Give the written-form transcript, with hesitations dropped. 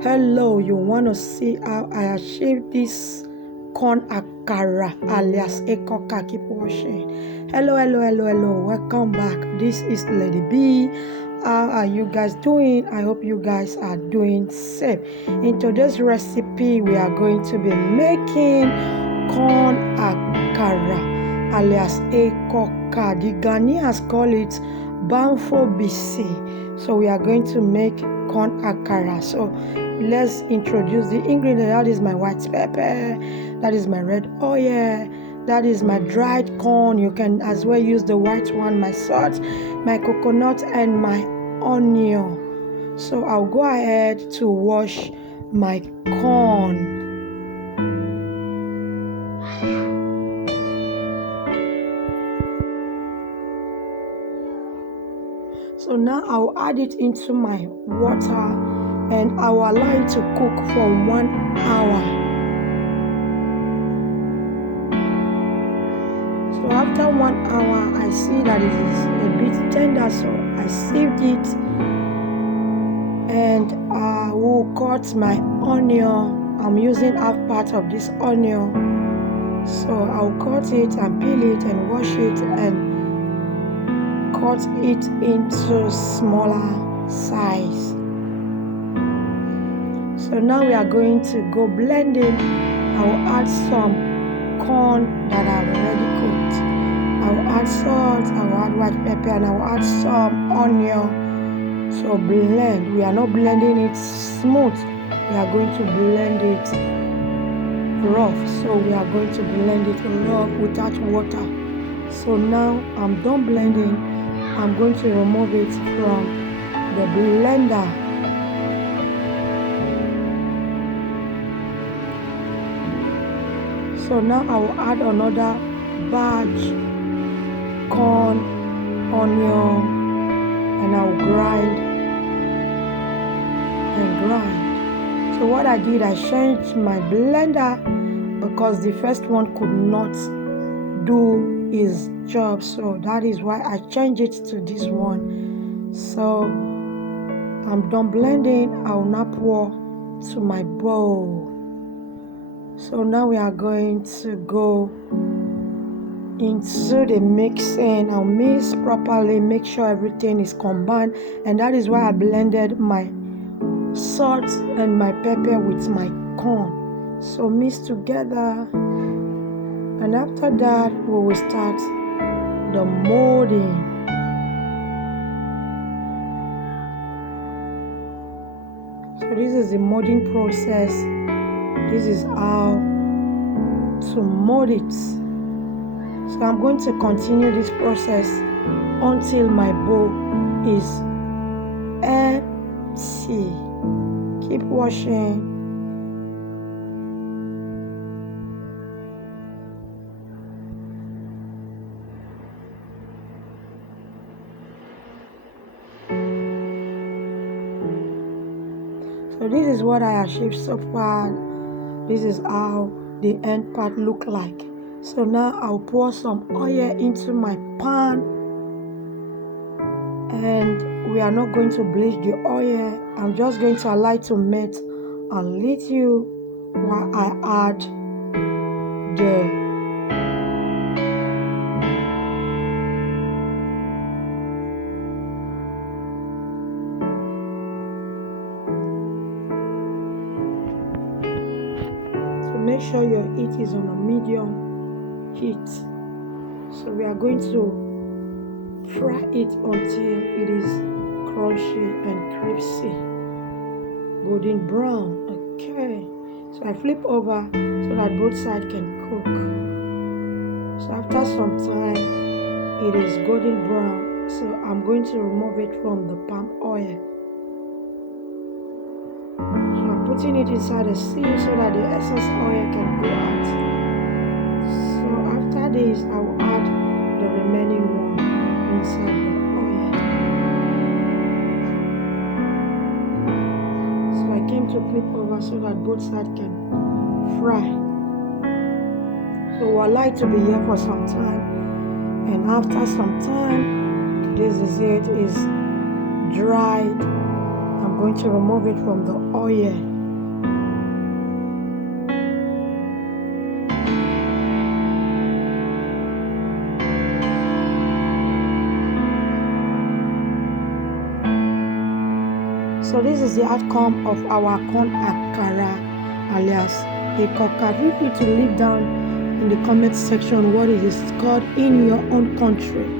Hello, you want to see how I achieved this corn akara alias ekoka? Keep watching. Hello, welcome back. This is Lady B. How are you guys doing? I hope you guys are doing safe. In today's recipe, we are going to be making corn akara alias ekoka. The Ghanaians call it banfo bc. So we are going to make corn akara. So let's introduce the ingredient. That is my white pepper, that is my red oil, that is my dried corn. You can as well use the white one, my salt, my coconut, and my onion. So I'll go ahead to wash my corn. So now I'll add it into my water and I will allow it to cook for 1 hour. So after 1 hour, I see that it is a bit tender, so I sieved it and I will cut my onion. I'm using half part of this onion. So I'll cut it and peel it and wash it and cut it into smaller size. So now we are going to go blending. I will add some corn that I've already cooked. I will add salt, I will add white pepper, and I will add some onion. So blend. We are not blending it smooth. We are going to blend it rough. So we are going to blend it rough without water. So now I'm done blending. I'm going to remove it from the blender. So now I will add another batch corn, onion, and I will grind and grind. So what I did, I changed my blender because the first one could not do its job. So that is why I changed it to this one. So I'm done blending. I will now pour to my bowl. So now we are going to go into the mixing. I'll mix properly, make sure everything is combined, and that is why I blended my salt and my pepper with my corn. So mix together, and after that we will start the molding. So this is the molding process. This is how to mold it. So I'm going to continue this process until my bowl is empty. Keep washing. So this is what I achieved so far. This is how the end part look like. So now I'll pour some oil into my pan, and we are not going to bleach the oil. I'm just going to allow it to melt a little while I add the make sure your heat is on a medium heat. So we are going to fry it until it is crunchy and crispy, golden brown. Okay, so I flip over so that both sides can cook. So after some time it is golden brown, so I'm going to remove it from the palm oil. Putting it inside a sieve so that the excess oil can go out. So after this, I will add the remaining one inside the oil. So I came to flip over so that both sides can fry. So we'll allow it to be here for some time, and after some time, this is it, is dried. I'm going to remove it from the oil. So this is the outcome of our corn akara alias ekoka. Feel free to leave down in the comment section what it is called in your own country.